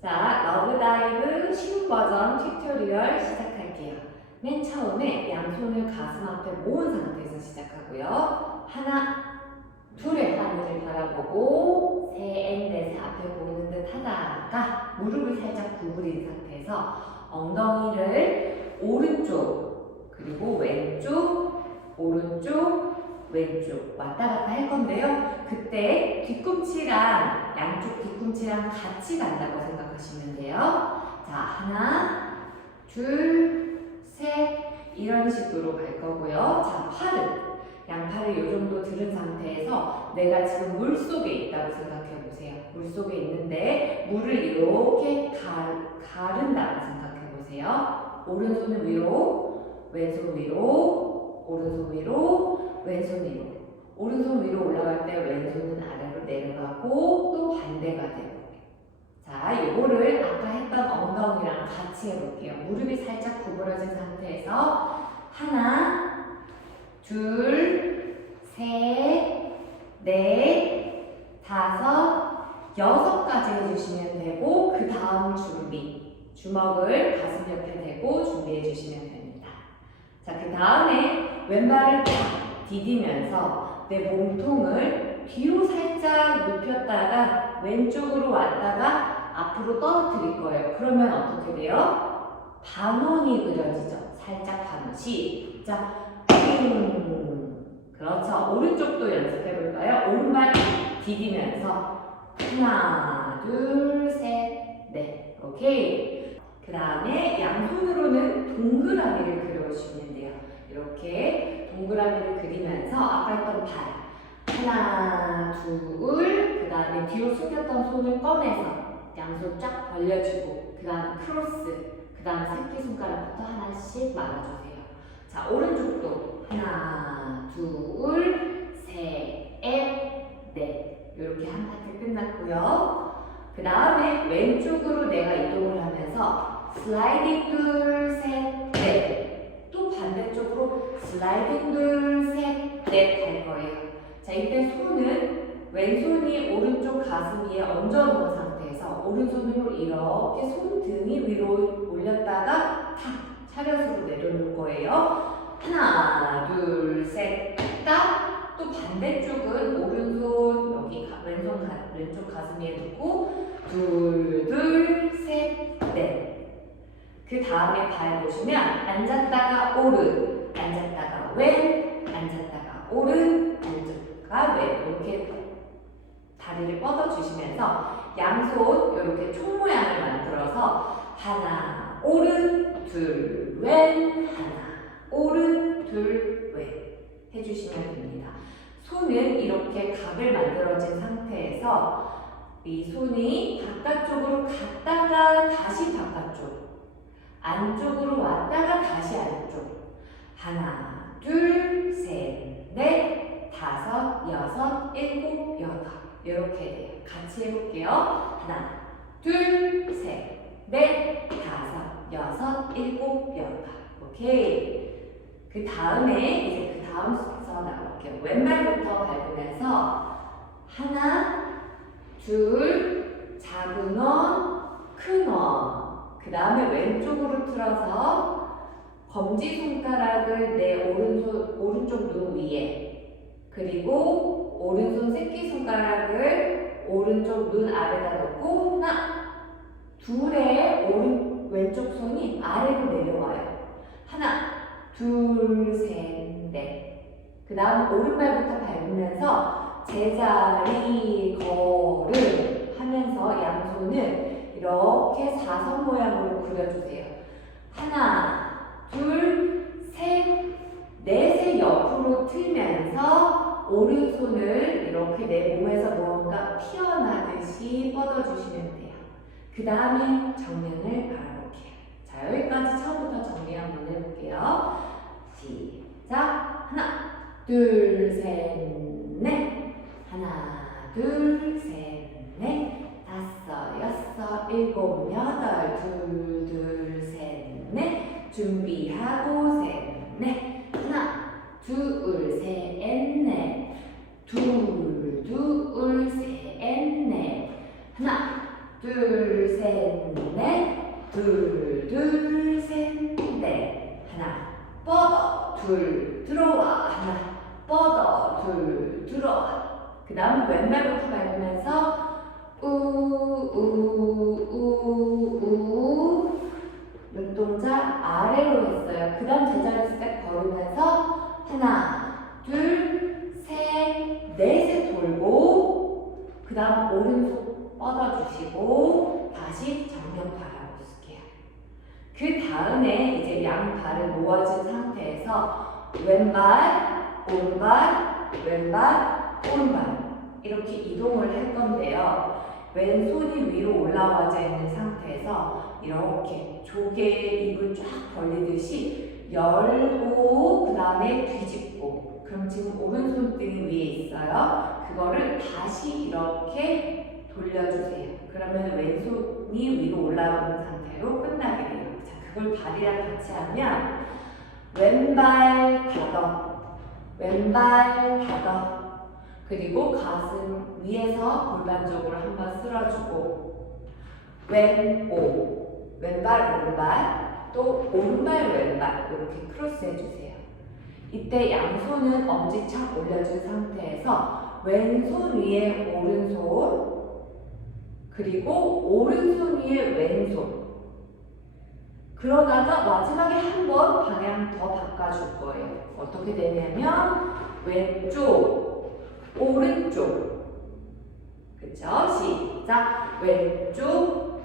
자, 러브다이브 쉬운 버전 튜토리얼 시작할게요. 맨 처음에 양손을 가슴 앞에 모은 상태에서 시작하고요. 하나, 둘의 하늘을 바라보고 셋, 넷의 앞에 보이는 듯 하다가 무릎을 살짝 구부린 상태에서 엉덩이를 오른쪽 그리고 왼쪽 오른쪽 왼쪽 왔다 갔다 할 건데요. 그때 뒤꿈치랑 양쪽 뒤꿈치랑 같이 간다고 생각하시면 돼요. 자, 하나, 둘, 셋 이런 식으로 갈 거고요. 자, 팔은 양팔을 이 정도 들은 상태에서 내가 지금 물 속에 있다고 생각해 보세요. 물 속에 있는데 물을 이렇게 가, 가른다고 생각해 보세요. 오른손을 위로, 왼손 위로, 오른손 위로, 왼손 위로. 오른손 위로 올라갈 때 왼손은 아래로 내려가고 또 반대가 되고. 자, 요거를 아까 했던 엉덩이랑 같이 해볼게요. 무릎이 살짝 구부러진 상태에서 하나, 둘, 셋, 넷, 다섯, 여섯까지 해주시면 되고 그 다음 준비 주먹을 가슴 옆에 대고 준비해 주시면 됩니다. 자, 그 다음에 왼발을 탁 디디면서 내 몸통을 뒤로 살짝 눕혔다가 왼쪽으로 왔다가 앞으로 떨어뜨릴 거예요. 그러면 어떻게 돼요? 반원이 그려지죠. 살짝 반원. 시작. 띵. 그렇죠. 오른쪽도 연습해 볼까요? 오른발 디디면서 하나, 둘, 셋, 넷. 오케이. 그 다음에 양손으로는 동그라미를 그려주시면 돼요. 이렇게 동그라미를 그리면서 아까 했던 발. 하나, 둘, 그 다음에 뒤로 숨겼던 손을 꺼내서 양손 쫙 벌려주고, 그 다음 크로스, 그 다음 새끼손가락부터 하나씩 말아주세요. 자, 오른쪽도 하나, 둘, 셋, 넷. 이렇게 한 파트 끝났고요. 그 다음에 왼쪽으로 내가 이동을 하면서 슬라이딩 둘, 셋, 넷. 또 반대쪽으로 슬라이딩 둘, 셋, 넷 할 거예요. 자, 이때 손은 왼손이 오른쪽 가슴 위에 얹어놓은 상태에서 오른손으로 이렇게 손등이 위로 올렸다가 탁 차렷으로 내려놓을 거예요. 하나, 둘, 셋, 딱. 또 반대쪽은 오른손 여기 가- 왼손 가, 왼쪽 가슴 위에 두고 둘, 둘, 셋, 넷. 그 다음에 발 보시면 앉았다가 오른, 앉았다가 왼, 앉았다가 오른, 앉았다가 왼 이렇게 다리를 뻗어 주시면서 양손 이렇게 총 모양을 만들어서 하나 오른 둘 왼 하나 오른 둘 왼 해주시면 됩니다. 손은 이렇게 각을 만들어진 상태에서 이 손이 바깥쪽으로 갔다가 다시 바깥쪽 안쪽으로 왔다가 다시 안쪽 하나 둘 셋 넷 다섯 여섯 일곱 여덟 이렇게. 같이 해볼게요. 하나, 둘, 셋, 넷, 다섯, 여섯, 일곱, 여덟. 오케이. 그 다음에 이제 그 다음 순서 나올게요. 왼발부터 밟으면서 하나, 둘, 작은 원, 큰 원. 그 다음에 왼쪽으로 틀어서 검지 손가락을 내 오른손 오른쪽 눈 위에 그리고 오른손 새끼손가락을 오른쪽 눈 아래다 놓고 하나 둘의 오른 왼쪽 손이 아래로 내려와요. 하나 둘셋넷그 다음 오른발부터 밟으면서 제자리 걸음 하면서 양손을 이렇게 사선 모양으로 그려주세요. 하나 둘셋 넷의 옆으로 틀면서 오른손을 이렇게 내 몸에서 무언가 피어나듯이 뻗어주시면 돼요. 그 다음에 정면을 바라볼게요. 자, 여기까지 처음부터 정리 한번 해볼게요. 시작. 하나, 둘, 셋, 넷. 하나, 둘, 셋, 넷. 다섯, 여섯, 일곱, 여덟. 둘, 둘, 셋, 넷. 준비하고 셋, 넷. 하나, 둘, 둘, 둘, 셋, 넷. 둘. 둘, 둘, 셋, 넷. 하나, 뻗어. 둘, 들어와. 하나, 뻗어. 둘, 들어와. 그 다음 왼발부터 밟으면서 우, 우, 우, 우. 눈동자 아래로 했어요. 그 다음 제자리 스텝 걸으면서 하나, 둘, 셋, 넷에 돌고 그 다음 오른손 뻗어주시고 다시 정면 바라보고 있을게요. 그 다음에 이제 양 발을 모아진 상태에서 왼발, 오른발, 왼발, 오른발 이렇게 이동을 할 건데요. 왼손이 위로 올라와져 있는 상태에서 이렇게 조개 입을 쫙 벌리듯이 열고 그 다음에 뒤집고 그럼 지금 오른손등이 위에 있어요. 그거를 다시 이렇게 돌려주세요. 그러면 왼손이 위로 올라오는 상태로 끝나게 돼요. 자, 그걸 발이랑 같이 하면 왼발 닫어, 왼발 닫어, 그리고 가슴 위에서 골반 쪽으로 한번 쓸어주고 왼오, 왼발 오른발, 또 오른발 왼발 이렇게 크로스 해주세요. 이때 양손은 엄지척 올려준 상태에서 왼손 위에 오른손 그리고 오른손 위에 왼손 그러다가 마지막에 한 번 방향 더 바꿔줄 거예요. 어떻게 되냐면 왼쪽 오른쪽 그쵸? 시작 왼쪽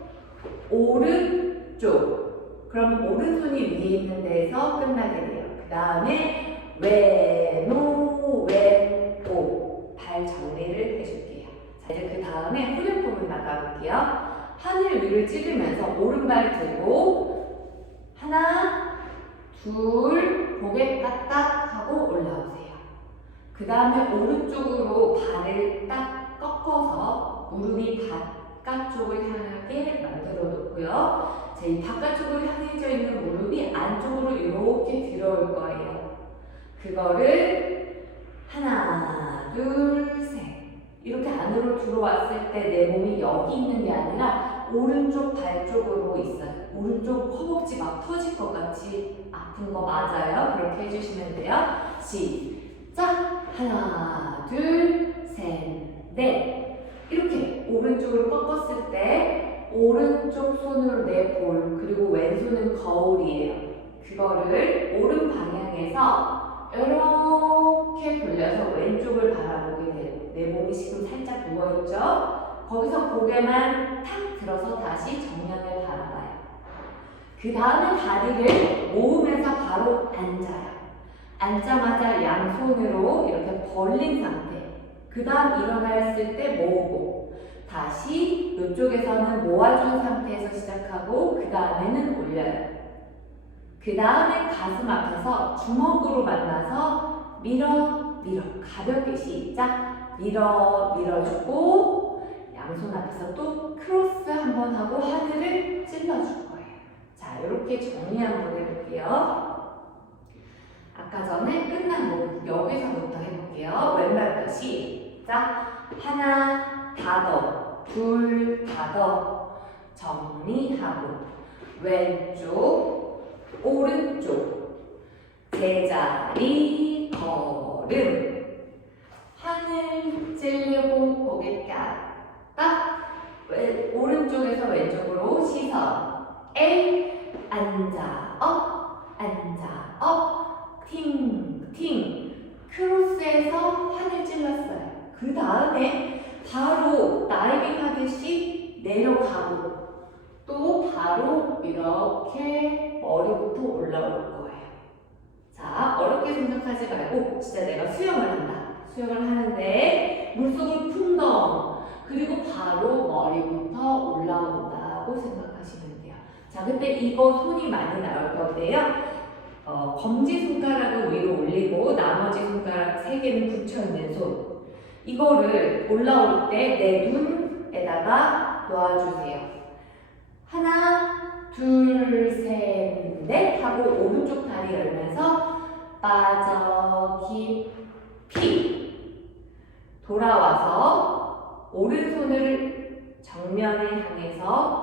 오른쪽 그럼 오른손이 위에 있는 데에서 끝나게 돼요. 그 다음에 왼오 왼오 발 정리를 해줄게요. 자 이제 그 다음에 후렴 부분 나가볼게요. 하늘 위를 찌르면서 오른발 들고 하나 둘 고개 까딱 하고 올라오세요. 그 다음에 오른쪽으로 발을 딱 꺾어서 무릎이 바깥쪽을 향하게 만들어 놓고요. 자, 이 바깥쪽으로 향해져 있는 무릎이 안쪽으로 이렇게 들어올 거예요. 그거를 하나, 둘, 셋. 이렇게 안으로 들어왔을 때 내 몸이 여기 있는 게 아니라 오른쪽 발 쪽으로 있어요. 오른쪽 허벅지 막 터질 것 같이 아픈 거 맞아요. 그렇게 해주시면 돼요. 시작! 하나, 둘, 셋, 넷. 이렇게 오른쪽으로 꺾었을 때 오른쪽 손으로 내 볼, 그리고 왼손은 거울이에요. 그거를 오른 방향에서 이렇게 돌려서 왼쪽을 바라보게 돼요. 내 몸이 지금 살짝 누워있죠? 거기서 고개만 탁 들어서 다시 정면을 바라봐요. 그 다음에 다리를 모으면서 바로 앉아요. 앉자마자 양손으로 이렇게 벌린 상태. 그 다음 일어났을 때 모으고 다시 이쪽에서는 모아준 상태에서 시작하고 그 다음에는 올려요. 그 다음에 가슴 앞에서 주먹으로 만나서 밀어 밀어 가볍게 시작 밀어 밀어주고 양손 앞에서 또 크로스 한번 하고 하늘을 찔러줄 거예요. 자 이렇게 정리 한번 해볼게요. 아까 전에 끝난 몸 여기서부터 해볼게요. 왼발부터 시작 하나 닫어 둘 닫어 정리하고 왼쪽 오른쪽 제자리 걸음 하늘 찔르고 고개 왼- 오른쪽에서 왼쪽으로 시선 에 앉아 업 앉아 업 팅팅 크로스에서 하늘 찔렀어요 그 다음에 바로 다이빙 하듯이 내려가고 또 바로 이렇게 머리부터 올라올 거예요. 자, 어렵게 생각하지 말고 진짜 내가 수영을 한다. 수영을 하는데 물속을 풍덩 그리고 바로 머리부터 올라온다고 생각하시면 돼요. 자, 근데 이거 손이 많이 나올 건데요. 어, 검지 손가락을 위로 올리고 나머지 손가락 세 개는 붙여 있는 손. 이거를 올라올 때 내 눈에다가 놓아주세요. 하나, 둘, 셋, 넷 하고 오른쪽 다리 열면서 빠져 깊이 돌아와서 오른손을 정면을 향해서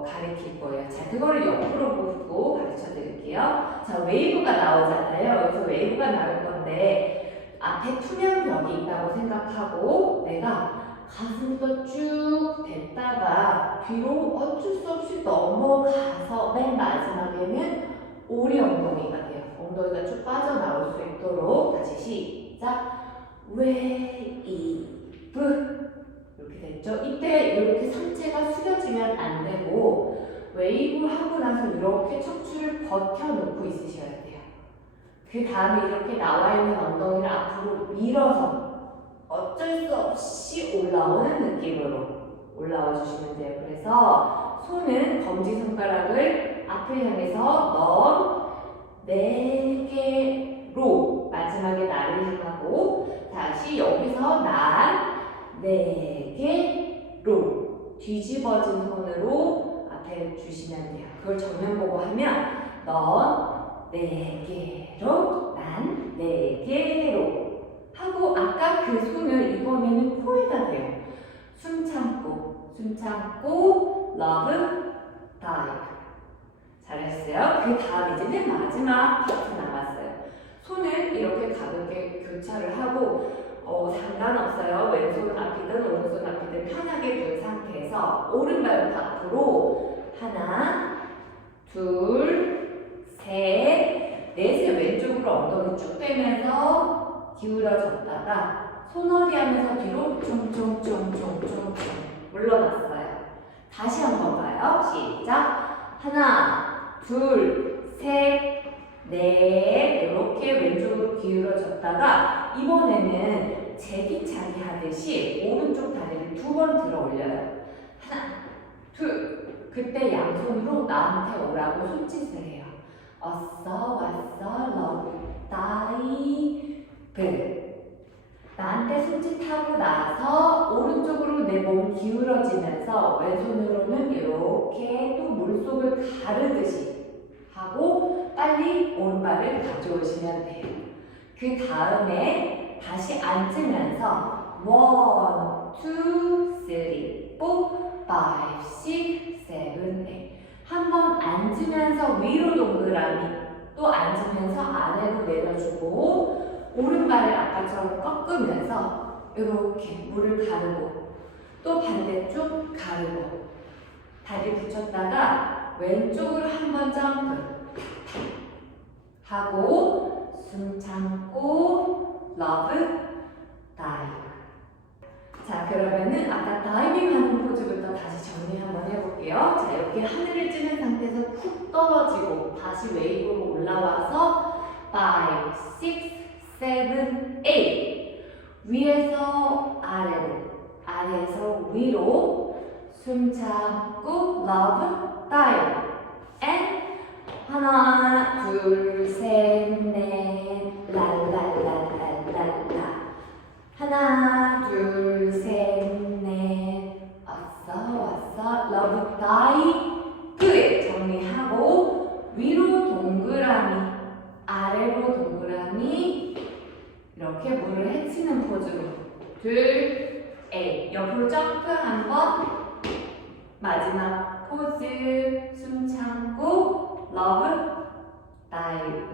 어, 가리킬 거예요. 자, 그거를 옆으로 보고 가르쳐 드릴게요. 자, 웨이브가 나오잖아요. 여기서 웨이브가 나올 건데, 앞에 투명 벽이 있다고 생각하고, 내가 가슴부터 쭉 댔다가 뒤로 어쩔 수 없이 넘어가서 맨 마지막에는 오리 엉덩이가 돼요. 엉덩이가 쭉 빠져나올 수 있도록 다시 시작. 이렇게 됐죠? 이때 이렇게 상체가 숙여지면 안 되고 웨이브 하고 나서 이렇게 척추를 버텨놓고 있으셔야 돼요. 그 다음에 이렇게 나와 있는 엉덩이를 앞으로 밀어서 어쩔 수 없이 올라오는 느낌으로 올라와 주시면 돼요. 그래서 손은 검지 손가락을 앞을 향해서 넌네 개로 마지막에 나를 향하고 다시 여기서 난네 개로 뒤집어진 손으로 앞에 주시면 돼요. 그걸 정면 보고 하면 넌 네 개로 난 네 개로 하고 아까 그 손을 이번에는 코에다 대요. 숨 참고 숨 참고 러브 다이브 잘했어요. 그 다음 이제 맨 마지막 파트 남았어요. 손을 이렇게 가볍게 교차를 하고 어, 상관없어요. 왼손 앞이든 오른손 앞이든 편하게 둔 상태 에서 오른발부터 앞으로 하나, 둘, 셋, 넷의 왼쪽으로 엉덩이 쭉 빼면서 기울어졌다가 손허리 하면서 뒤로 쫑쫑쫑쫑쫑쫑 물러났어요. 다시 한번 가요. 시작. 하나, 둘, 셋, 넷. 이렇게 왼쪽으로 기울어졌다가 이번에는 제기차기 하듯이 오른쪽 다리를 두 번 들어 올려요. 하나, 둘. 그때 양손으로 나한테 오라고 손짓을 해요. 어서 왔어 러브 다이브 나한테 손짓하고 나서 오른쪽으로 내 몸 기울어지면서 왼손으로는 이렇게 또 물속을 가르듯이 하고 빨리 오른발을 가져오시면 돼요. 그 다음에 다시 앉으면서 원, 투, 쓰리, 포, 파이브, 식, 세븐, 에잇 한번 앉으면서 위로 동그라미 또 앉으면서 아래로 내려주고 오른발을 아까처럼 꺾으면서 이렇게 물을 가르고 또 반대쪽 가르고. 다리 붙였다가 왼쪽으로 한 번 점프 하고 숨 참고 러브 다이브 자 그러면은 아까 다이빙 하는 포즈부터 다시 정리 한번 해볼게요. 자 이렇게 하늘을 찌는 상태에서 훅 떨어지고 다시 웨이브로 올라와서 5, 6, 7, 8 위에서 아래로 아래에서 위로 숨 참고 love dive and 하나 둘 셋 넷 랄랄랄랄랄라 하나 둘 셋 넷. 왔어 왔어. Love dive 정리하고 위로 동그라미 아래로 동그라미. 이렇게 물을 헤치는 포즈로. 둘, 에 옆으로 점프 한 번. 마지막 포즈. 숨 참고. 러브 다이브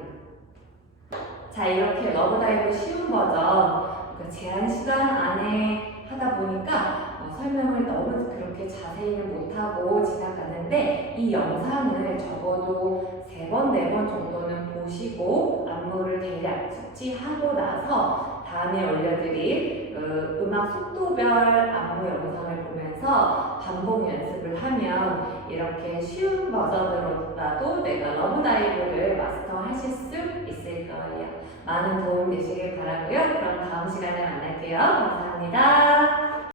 자 이렇게 러브 다이브 쉬운 버전 그 제한 시간 안에 하다 보니까 어, 설명을 너무 그렇게 자세히는 못하고 지나갔는데 이 영상을 적어도 세 번, 네 번 정도는 보시고 안무를 대략 숙지하고 나서 다음에 올려드릴 그 음악 속도별 안무 영상을 보면서 반복 연습을 하면 이렇게 쉬운 버전으로라도 내가 러브 다이브를 마스터하실 수 거예요. 많은 도움 되시길 바라고요. 그럼 다음 시간에 만날게요. 감사합니다.